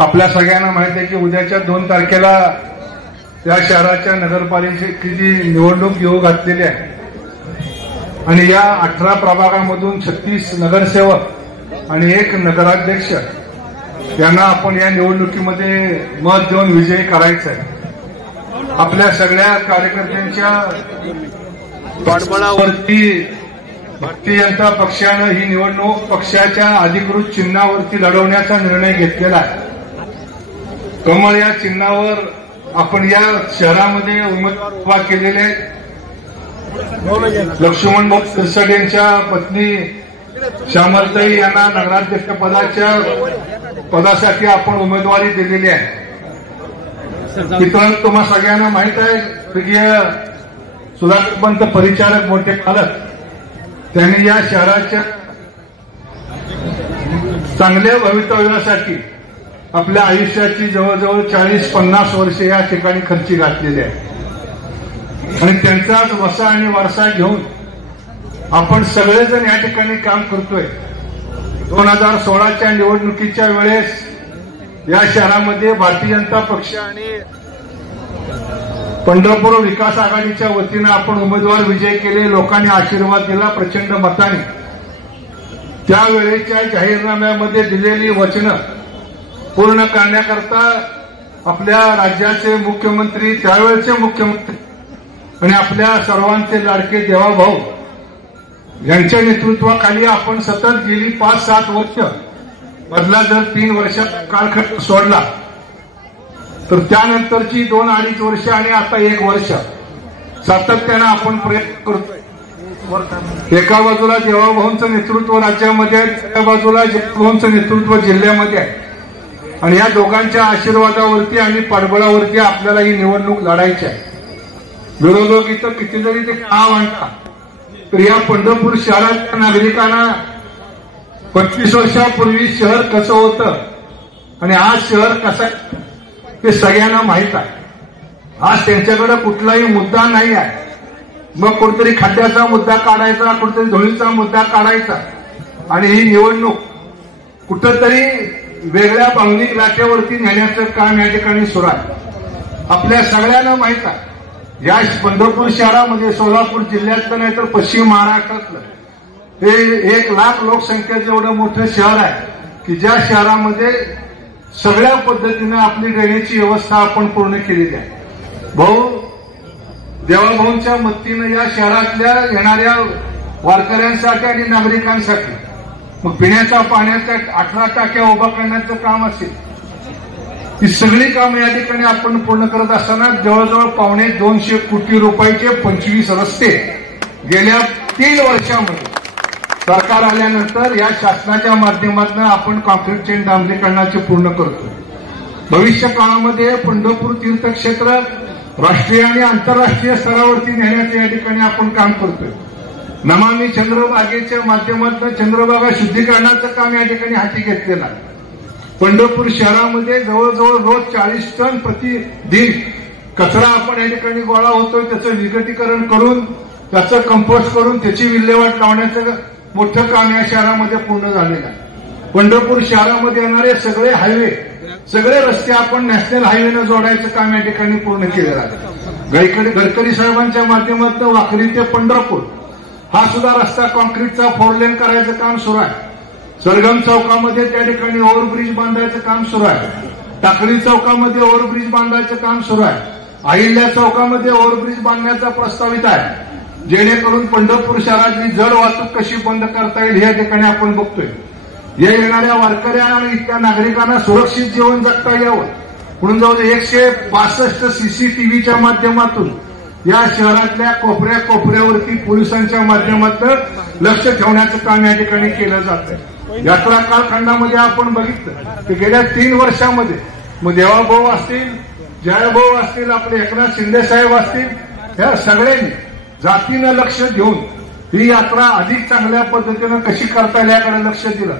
आपल्या सगळ्यांना माहिती आहे की उद्याच्या 2 तारखेला या शहराच्या नगरपालिकेची निवडणूक येऊ घातलेली आहे आणि या 18 प्रभागामधून 36 नगरसेवक आणि 1 नगराध्यक्ष यांना आपण या निवडणुकीमध्ये मत देऊन विजयी करायचं आहे। आपल्या सगळ्या कार्यकर्त्यांच्या पाठबळावरती भारतीय जनता पक्षानं ही निवडणूक पक्षाच्या अधिकृत चिन्हावरती लढवण्याचा निर्णय घेतलेला आहे। कमळ या चिन्हावर आपण या शहरामध्ये उमेदवार उभा केलेले लक्ष्मण सिरसट यांच्या पत्नी श्यामलताई यांना नगराध्यक्ष पदासाठी आपण उमेदवारी दिलेली आहे। मित्रांनो, तुम्हा सगळ्यांना माहित आहे स्वर्गीय सुधाकर पंत परिचारक मोठे पालक त्यांनी या शहराच्या चांगल्या भवितव्यासाठी आपल्या आयुष्याची जवळजवळ 40-50 वर्षे या ठिकाणी खर्ची घातलेली आहे आणि त्यांचाच वसा आणि वारसा घेऊन आपण सगळेजण या ठिकाणी काम करतोय। 2016च्या निवडणुकीच्या वेळेस या शहरामध्ये भारतीय जनता पक्ष आणि पंढरपूर विकास आघाडीच्या वतीनं आपण उमेदवार विजय केले, लोकांनी आशीर्वाद दिला प्रचंड मताने। त्यावेळेच्या जाहीरनाम्यामध्ये दिलेली वचनं पूर्ण करण्याकरता आपल्या राज्याचे मुख्यमंत्री, त्यावेळेचे मुख्यमंत्री आणि आपल्या सर्वांचे लाडके देवाभाऊ यांच्या नेतृत्वाखाली आपण सतत गेली 5-7 वर्ष, मधला जर 3 वर्षाचा कालखंड सोडला तर त्यानंतरची 2-2.5 वर्ष आणि आता 1 वर्ष सातत्यानं आपण प्रयत्न करतोय। एका बाजूला देवाभाऊंचं नेतृत्व राज्यामध्ये आहे, दुसऱ्या बाजूला देवाभाऊंचं नेतृत्व जिल्ह्यामध्ये आहे आणि या दोघांच्या आशीर्वादावरती आणि पाठबळावरती आपल्याला ही निवडणूक लढायची आहे। विरोधक इथं किती जरी ते नाव आणतात तर या पंढरपूर शहरातल्या नागरिकांना 25 वर्षापूर्वी शहर कसं होतं आणि आज शहर कसं आहे ते सगळ्यांना माहित आहे। आज त्यांच्याकडे कुठलाही मुद्दा नाही आहे। मग कुठेतरी खड्ड्याचा मुद्दा काढायचा, कुठेतरी धुळीचा मुद्दा काढायचा आणि ही निवडणूक कुठंतरी वेगळ्या भावनिक लाटेवरती नेण्याचं काम या ठिकाणी सुरू आहे। आपल्या सगळ्यांना माहित आहे या पंढरपूर शहरामध्ये, सोलापूर जिल्ह्यातलं नाही तर पश्चिम महाराष्ट्रातलं हे 1 लाख लोकसंख्येचं एवढं मोठं शहर आहे की ज्या शहरामध्ये सगळ्या पद्धतीनं आपली ड्रेनेजची व्यवस्था आपण पूर्ण केलेली आहे। देवाभाऊंच्या मदतीनं या शहरातल्या येणाऱ्या वारकऱ्यांसाठी आणि नागरिकांसाठी मग पिण्याच्या पाण्याच्या 18 टाक्या उभा करण्याचं काम असेल, ही सगळी कामं या ठिकाणी आपण पूर्ण करत असताना जवळजवळ 250 कोटी रुपयाचे 25 रस्ते गेल्या 3 वर्षामध्ये सरकार आल्यानंतर या शासनाच्या माध्यमातून आपण कॉन्क्रीटचे डांबरीकरणाचे पूर्ण करतो। भविष्य काळामध्ये पंढरपूर तीर्थक्षेत्र राष्ट्रीय आणि आंतरराष्ट्रीय स्तरावरती नेण्याचे या ठिकाणी आपण काम करतोय। नमामि चंद्रभागेच्या माध्यमातून चंद्रभागा शुद्धीकरणाचं काम या ठिकाणी हाती घेतलेलं आहे। पंढरपूर शहरामध्ये जवळजवळ रोज 40 टन प्रतिदिन कचरा आपण या ठिकाणी गोळा होतोय, त्याचं विघटीकरण करून त्याचं कंपोस्ट करून त्याची विल्हेवाट लावण्याचं मोठं काम या शहरामध्ये पूर्ण झालेलं आहे। पंढरपूर शहरामध्ये येणारे सगळे हायवे, सगळे रस्ते आपण नॅशनल हायवेनं जोडायचं काम या ठिकाणी पूर्ण केलेलं आहे। गडकरी साहेबांच्या माध्यमातून वाखरी ते पंढरपूर हा सुद्धा रस्ता कॉन्क्रीटचा 4 लेन करायचं काम सुरू आहे। सरगम चौकामध्ये त्या ठिकाणी ओव्हरब्रिज बांधायचं काम सुरू आहे। टाकळी चौकामध्ये ओव्हरब्रिज बांधायचं काम सुरू आहे। अहिल्या चौकामध्ये ओव्हरब्रिज बांधण्याचा प्रस्तावित आहे, जेणेकरून पंढरपूर शहरातली जड वाहतूक कशी बंद करता येईल या ठिकाणी आपण बघतोय। या येणाऱ्या वारकऱ्यांना आणि इथल्या नागरिकांना सुरक्षित जीवन जगता यावं म्हणून जवळ 165 सीसीटीव्हीच्या माध्यमातून या शहरातल्या कोपऱ्यावरती पोलिसांच्या माध्यमातून लक्ष ठेवण्याचं काम या ठिकाणी केलं जात आहे। यात्रा कालखंडामध्ये आपण बघितलं की गेल्या 3 वर्षामध्ये मग देवाभाऊ असतील, जयभाऊ असतील, आपले एकनाथ शिंदे साहेब असतील, या सगळ्यांनी जातीनं लक्ष देऊन ही यात्रा अधिक चांगल्या पद्धतीनं कशी करता येईल याकडे लक्ष दिलं।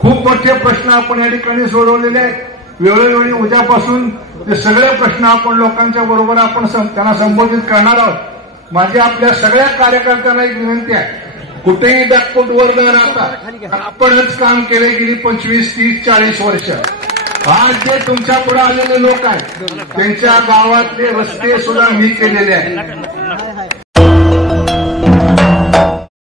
खूप मोठे प्रश्न आपण या ठिकाणी सोडवलेले आहेत। वेळोवेळी उद्यापासून हे सगळे प्रश्न आपण लोकांच्या बरोबर आपण त्यांना संबोधित करणार आहोत। माझी आपल्या सगळ्या कार्यकर्त्यांना एक विनंती आहे, कुठेही बॅकफूटवर न राहता आपणच काम केले गेली 25, 30, 40 वर्ष। आज जे तुमच्या पुढे आलेले लोक आहेत त्यांच्या गावातले रस्ते सुद्धा मी केलेले आहेत.